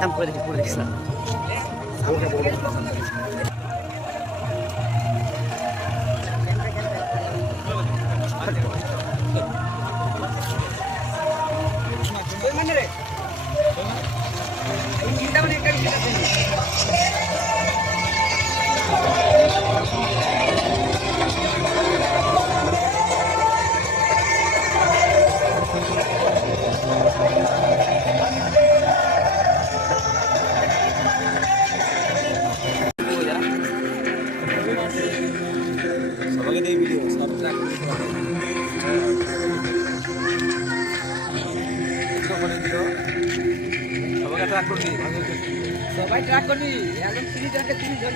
থাম করে দেখি, করে দেখিস না। সবাইকে দিয়ে ভিডিও সব ট্র্যাক করে দিও, সবাইকে ট্র্যাক করবি, সবাই ট্র্যাক করবি একদম 30 জনকে 30 জন।